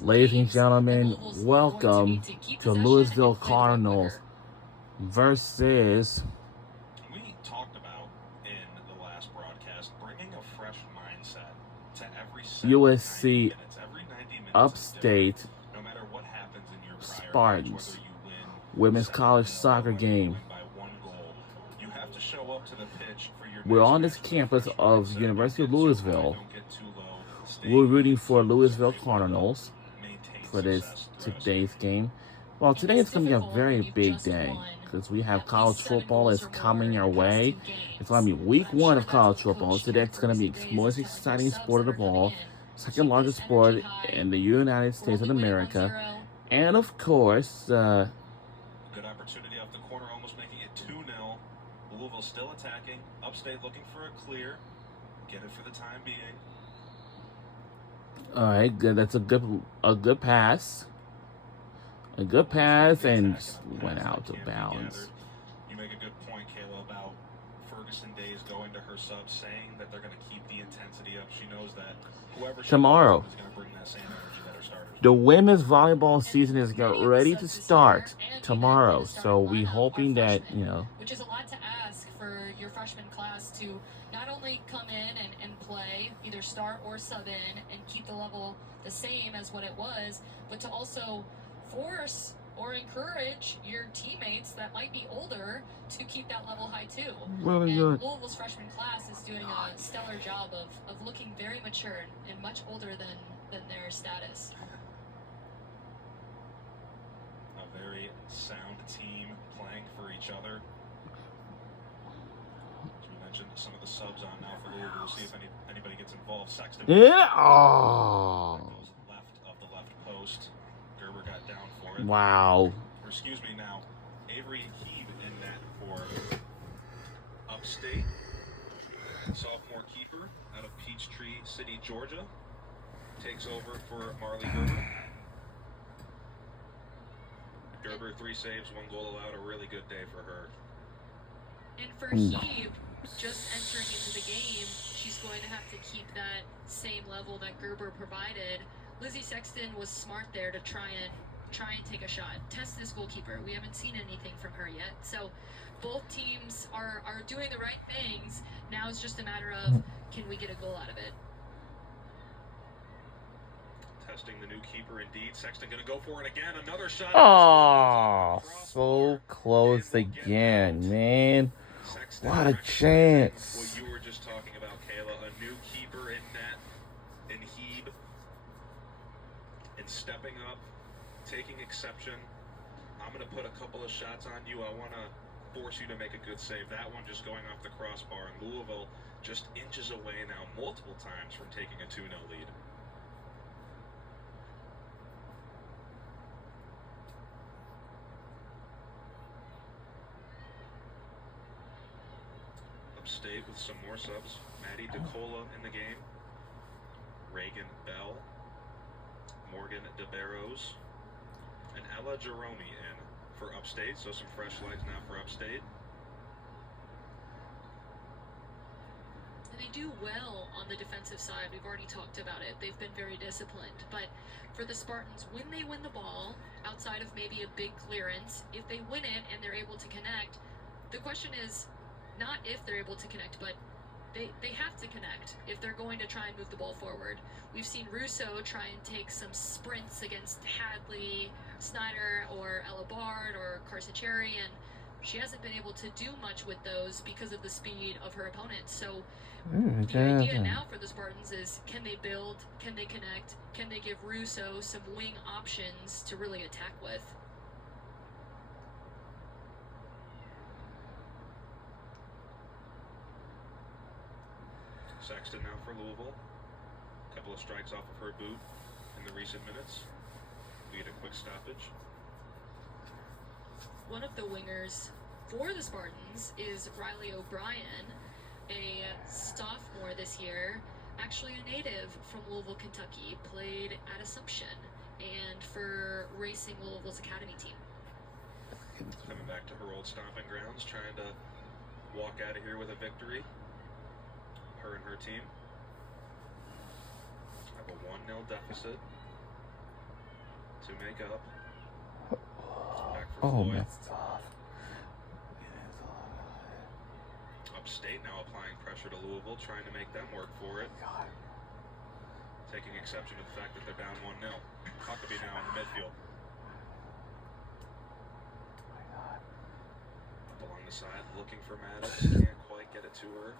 Ladies and gentlemen, welcome to Louisville Cardinals versus We talked about in the last broadcast bringing a fresh mindset to every USC every 90 minutes upstate no matter what happens in your prior Spartans match, whether you win women's college soccer game. by one goal, you have to show up to the pitch for your We're next on this match with campus fresh of mindset. University of Don't get too high, Louisville. don't get too low. Stay We're rooting even, for keep Louisville yourself Cardinals maintain for this success throughout a today's season. game. Well, today is going to be a very big day because we have college football is coming our way. It's going to be week one of college football. Today it's going to be the most exciting sport of all, second largest sport in the United States of America, and of course, Good opportunity off the corner, almost making it 2-0. Louisville still attacking. Upstate looking for a clear. Get it for the time being. all right, good. That's a good pass. A good pass and just went out of bounds. You make a good point, Kayla, about Ferguson Days going to her subs, saying that they're going to keep the intensity up. She knows that whoever she Tomorrow, is going to bring that same energy that her starters. the women's volleyball season is ready to start tomorrow. So we hoping that, which is a lot to ask for your freshman class to not only come in and play, either start or sub in, and keep the level the same as what it was, but to also force or encourage your teammates that might be older to keep that level high too. Really and good. Louisville's freshman class is doing a stellar job of looking very mature and much older than their status. A very sound team playing for each other. As we mentioned, some of the subs on now for Louisville. We'll see if anybody gets involved. Sexton. Yeah. Oh. Goes left of the left post. Gerber got down for it. Wow. Or excuse me now. Avery Heeb in net for Upstate. Sophomore keeper out of Peachtree City, Georgia. Takes over for Marley Gerber. Gerber, 3 saves, 1 goal allowed. A really good day for her. And for Heeb, just entering into the game, she's going to have to keep that same level that Gerber provided. Lizzie Sexton was smart there to try and take a shot, test this goalkeeper. We haven't seen anything from her yet, so both teams are doing the right things. Now it's just a matter of, can we get a goal out of it? Testing the new keeper indeed. Sexton gonna go for it again. Another shot. Oh, so close again, man. Sexton, What a chance. what you were just talking about, Kayla. A new keeper in net, in Heeb, and stepping up, taking exception. I'm going to put a couple of shots on you. I want to force you to make a good save. That one just going off the crossbar. And Louisville just inches away now multiple times from taking a 2-0 lead. Upstate with some more subs. Maddie DeCola in the game. Reagan Bell. Morgan DeBarros. And Ella Jerome in for Upstate, so some fresh legs now for Upstate. They do well on the defensive side. We've already talked about it. They've been very disciplined. But for the Spartans, when they win the ball, outside of maybe a big clearance, if they win it and they're able to connect, the question is not if they're able to connect, but they have to connect if they're going to try and move the ball forward. We've seen Russo try and take some sprints against Hadley, Snyder, or Ella Bard, or Carson Cherry, and she hasn't been able to do much with those because of the speed of her opponents. So the idea now for the Spartans is, can they build, can they connect, can they give Russo some wing options to really attack with? Sexton now for Louisville. A couple of strikes off of her boot in the recent minutes. We get a quick stoppage. One of the wingers for the Spartans is Riley O'Brien, a sophomore this year, actually a native from Louisville, Kentucky, played at Assumption and for Racing Louisville's academy team. Coming back to her old stomping grounds, trying to walk out of here with a victory. Her and her team have a 1-0 deficit. opposite to make up. Back for Oh, Floyd. that's tough. Upstate now applying pressure to Louisville, trying to make them work for it. God. Taking exception to the fact that they're down 1-0. Huckabee now in the midfield. Up along the side, looking for Maddox. Can't quite get it to her.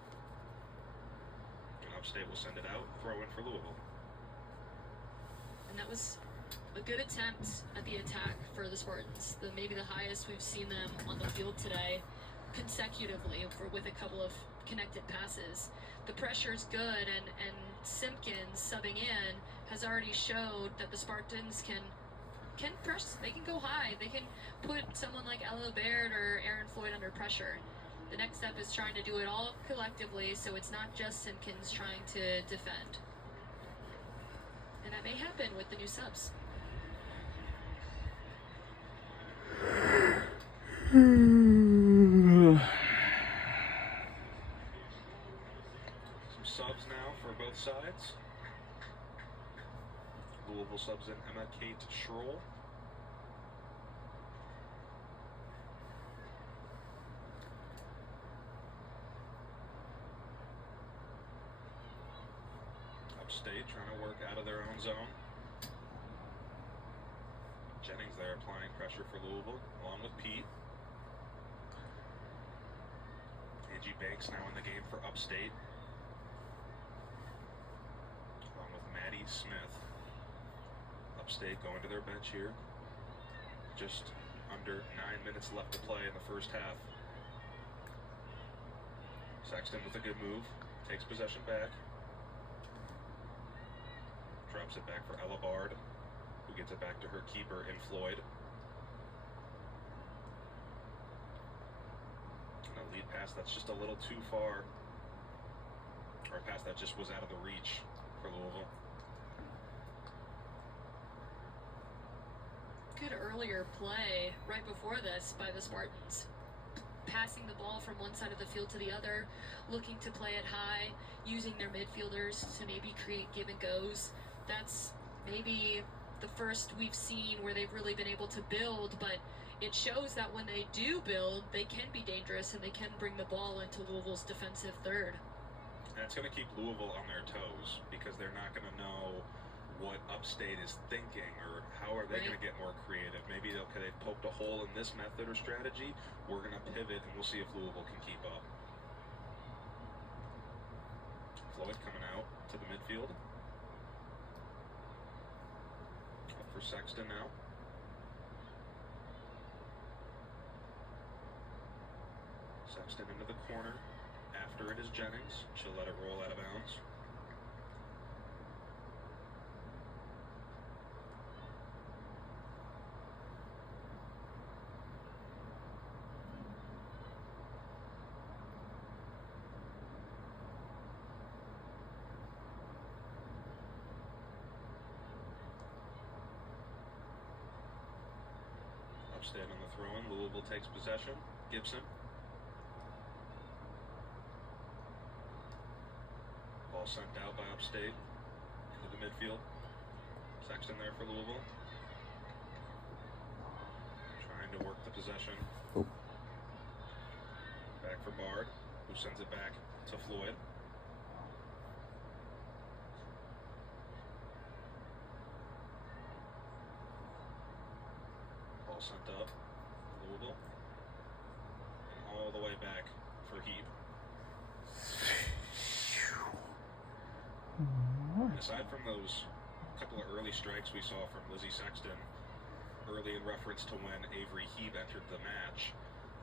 And Upstate will send it out. Throw in for Louisville. And that was a good attempt at the attack for the Spartans. Maybe the highest we've seen them on the field today consecutively with a couple of connected passes. The pressure is good, and Simpkins subbing in has already showed that the Spartans can press. They can go high. They can put someone like Ella Baird or Aaron Floyd under pressure. The next step is trying to do it all collectively, so it's not just Simpkins trying to defend. And that may happen with the new subs. Some subs now for both sides. Louisville subs in Emma Kate Schroll. Upstate trying to work out of their own zone. Jennings there applying pressure for Louisville, along with Pete. Angie Banks now in the game for Upstate, along with Maddie Smith. Upstate going to their bench here. Just under 9 minutes left to play in the first half. Sexton with a good move, takes possession back. Drops it back for Ella Bard, who gets it back to her keeper in Floyd. And a lead pass that's just a little too far, or a pass that just was out of the reach for Louisville. Good earlier play right before this by the Spartans. Passing the ball from one side of the field to the other, looking to play it high, using their midfielders to maybe create give and goes. That's maybe the first we've seen where they've really been able to build, but it shows that when they do build, they can be dangerous and they can bring the ball into Louisville's defensive third. And it's going to keep Louisville on their toes because they're not going to know what Upstate is thinking or how are they going to get more creative. Maybe they've poked a hole in this method or strategy. We're going to pivot and we'll see if Louisville can keep up. Floyd coming out to the midfield. Up for Sexton now. Sexton into the corner. After it is Jennings. She'll let it roll out of bounds. Upstate on the throw-in. Louisville takes possession. Gibson. Ball sent out by Upstate into the midfield. Sexton there for Louisville. Trying to work the possession. Back for Bard, who sends it back to Floyd. Ball sent up, Louisville, and all the way back for Heap. And aside from those couple of early strikes we saw from Lizzie Sexton, early in reference to when Avery Heap entered the match,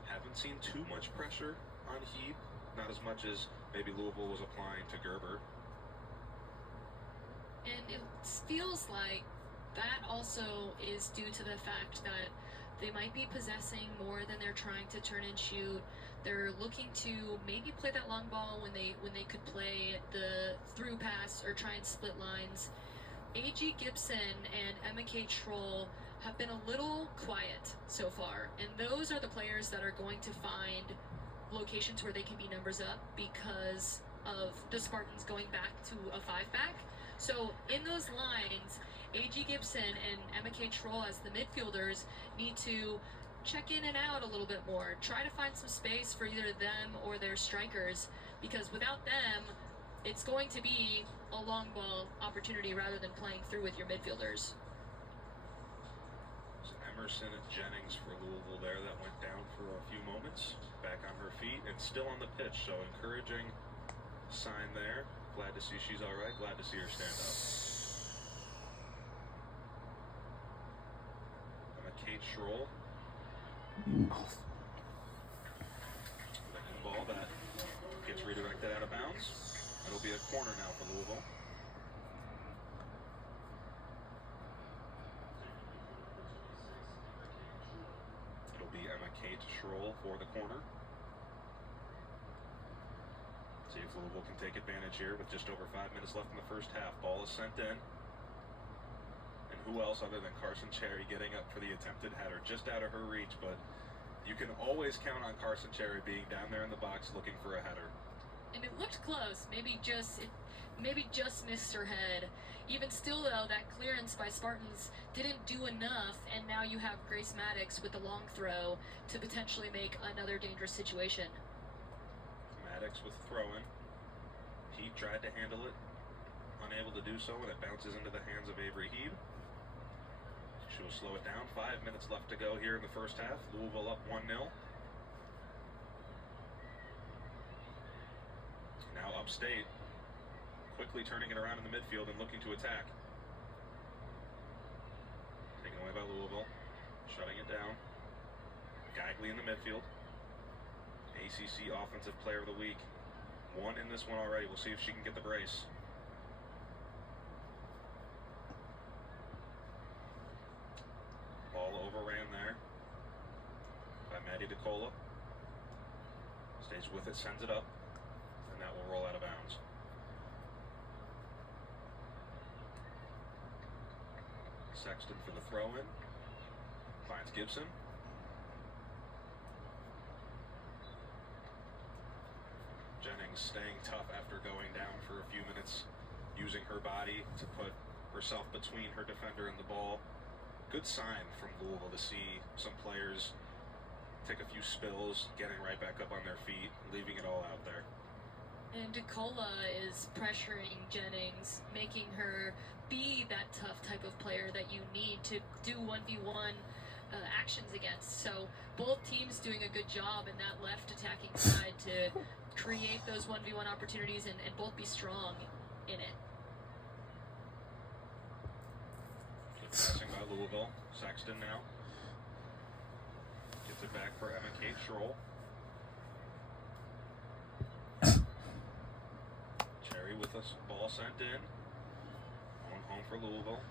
haven't seen too much pressure on Heap, not as much as maybe Louisville was applying to Gerber. And it feels like that also is due to the fact that they might be possessing more than they're trying to turn and shoot. They're looking to maybe play that long ball when they could play the through pass or try and split lines. A.G. Gibson and Emma Kate Schroll have been a little quiet so far, and those are the players that are going to find locations where they can be numbers up because of the Spartans going back to a 5-back. So in those lines, A.G. Gibson and Emma K. Troll as the midfielders need to check in and out a little bit more. Try to find some space for either them or their strikers, because without them, it's going to be a long ball opportunity rather than playing through with your midfielders. So Emerson and Jennings for Louisville there, that went down for a few moments. Back on her feet and still on the pitch, so encouraging sign there. Glad to see she's all right. Glad to see her stand up. And a Kate Schroll. The ball that gets redirected out of bounds. It'll be a corner now for Louisville. It'll be Emma Kate Schroll for the corner. See if Louisville can take advantage here with just over 5 minutes left in the first half. Ball is sent in. And who else other than Carson Cherry getting up for the attempted header, just out of her reach, but you can always count on Carson Cherry being down there in the box looking for a header. And it looked close. Maybe just missed her head. Even still, though, that clearance by Spartans didn't do enough, and now you have Grace Maddox with the long throw to potentially make another dangerous situation. Maddox with throw-in. Heap tried to handle it, unable to do so, and it bounces into the hands of Avery Heeb. She will slow it down. 5 minutes left to go here in the first half. Louisville up 1-0. Now upstate, quickly turning it around in the midfield and looking to attack. Taken away by Louisville, shutting it down. Gagley in the midfield. ACC Offensive Player of the Week. One in this one already. We'll see if she can get the brace. Ball overran there by Maddie DeCola. Stays with it, sends it up, and that will roll out of bounds. Sexton for the throw-in. Finds Gibson. Jennings staying tough after going down for a few minutes, using her body to put herself between her defender and the ball. Good sign from Louisville to see some players take a few spills, getting right back up on their feet, leaving it all out there. And DeCola is pressuring Jennings, making her be that tough type of player that you need to do 1v1 actions against. So both teams doing a good job in that left attacking side to create those 1v1 opportunities and both be strong in it. Good passing by Louisville. Sexton now gets it back for Emma Kate Schroll. Cherry with us, ball sent in. Going home for Louisville.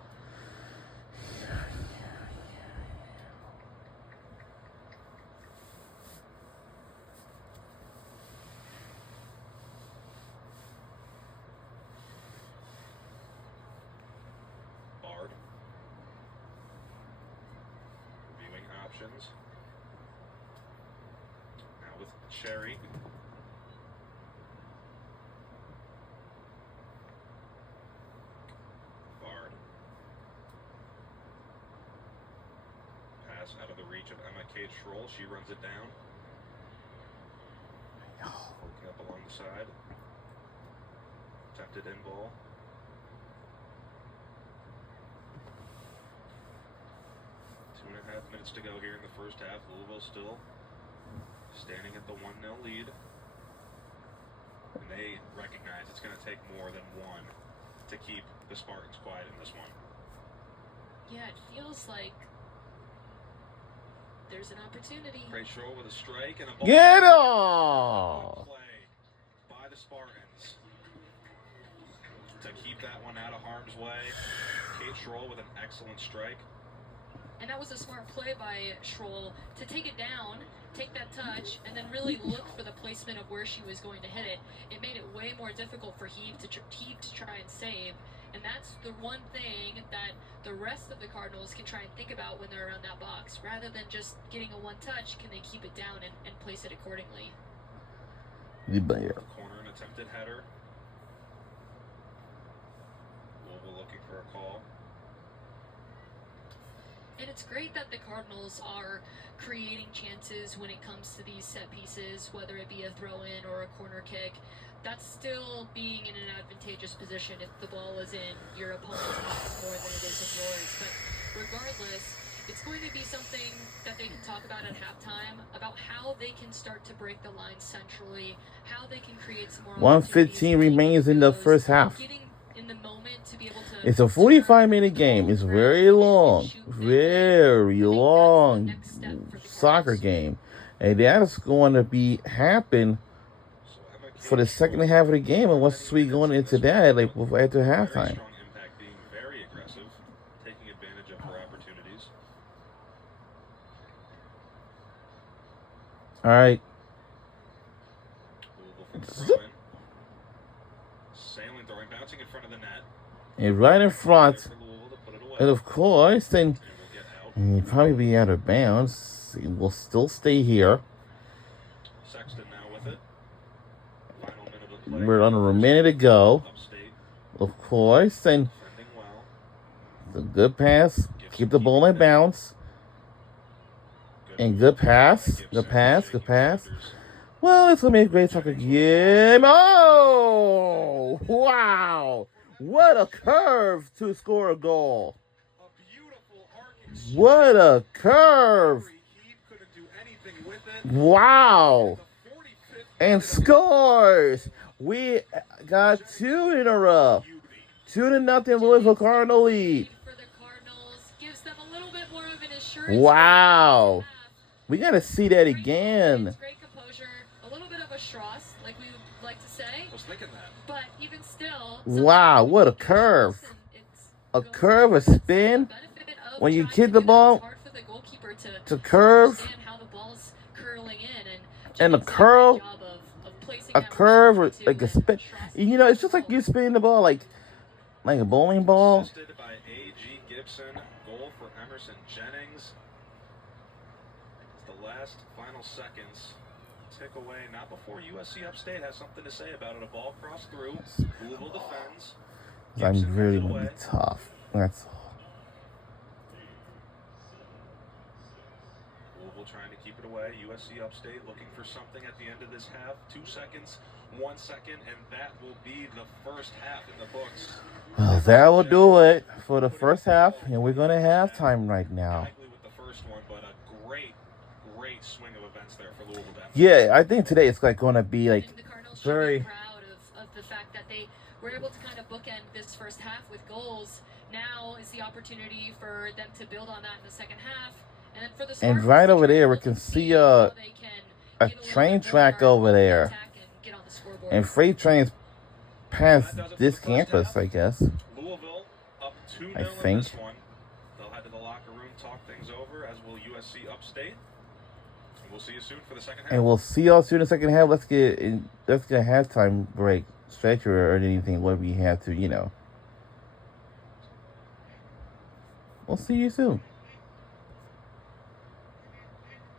Bard. Reviewing options. Now with Cherry. Bard. Pass out of the reach of Emma Kate Schroll. She runs it down. Working up along the side. Attempted in ball. Two and a half minutes to go here in the first half. Louisville still standing at the 1-0 lead. And they recognize it's going to take more than one to keep the Spartans quiet in this one. Yeah, it feels like there's an opportunity. Grace Schroll with a strike and a ball. Get Good off! play by the Spartans to keep that one out of harm's way. Kate Schroll with an excellent strike. And that was a smart play by Schroll to take it down, take that touch, and then really look for the placement of where she was going to hit it. It made it way more difficult for Heeb to try and save. And that's the one thing that the rest of the Cardinals can try and think about when they're around that box. Rather than just getting a one touch, can they keep it down and place it accordingly? Corner and attempted header. Louisville looking for a call. And it's great that the Cardinals are creating chances when it comes to these set pieces, whether it be a throw-in or a corner kick. That's still being in an advantageous position if the ball is in your opponent's box more than it is in yours. But regardless, it's going to be something that they can talk about at halftime, about how they can start to break the line centrally, how they can create some more 1:15 remains in the first half. In the moment to be able to It's a 45-minute game. It's very long soccer game. And that's going to be happen for the second half of the game. And once we going into that, like after halftime. Strong impact, being very aggressive, taking advantage of her opportunities. All right. Louisville from the throw-in. Sailing, throwing, bouncing in front of the net. And right in front. For Louisville to put it away. And of course, then And we'll get out. he'll probably be out of bounds. We'll still stay here. Sexton now with it. Final minute of play. We're under a minute to go. Upstate, Of course, then defending well. the good pass. Keep the ball in bounds. And good pass. Good pass. Good pass. Well, it's going to be a great soccer game. Oh! Wow! What a curve to score a goal. A beautiful arcing What a curve. He couldn't do anything with it. Wow. The 45th And minute of scores. We got 2 in a row. beauty. 2-0 Louisville Cardinal lead. for the Cardinals gives them a little bit more of an assurance. Wow. We got to see that again. Great composure, a little bit of a Strauss, like we would like to say, I was thinking that. but even still. Wow, what a curve. A curve, a spin. When you kick the ball, to curve, and a curl, a curve, or like a spin. You know, it's just like you spinning the ball like a bowling ball. Assisted by A.G. Gibson. Goal for Emerson Jennings. It's the last final seconds. Tick away. Not before USC Upstate has something to say about it. A ball crossed through. Louisville defends. I'm Gibson really has it gonna away. be tough. That's all. Louisville trying to keep it away. USC Upstate looking for something at the end of this half. 2 seconds, 1 second, and that will be the first half in the books. Well, that will do it for the first half, and we're gonna halftime right now. Likely with the first one, but a great swing of events there for Louisville. Yeah, I think today it's like gonna be like And the Cardinals should very. be proud of the fact that they were able to kind of bookend this first half with goals. Now is the opportunity for them to build on that in the second half. And then for the And Spartans right to over try there, to we look can and see how they can a get little train bit more track over on the there. attack and get on the scoreboard. And freight trains past this campus, I guess. Louisville up 2-0 I in think. this one. They'll head to the locker room, talk things over, as will USC Upstate. And we'll see you soon for the second half. And we'll see y'all soon in the second half. Let's get a halftime break, stretcher or anything. What we have to, We'll see you soon.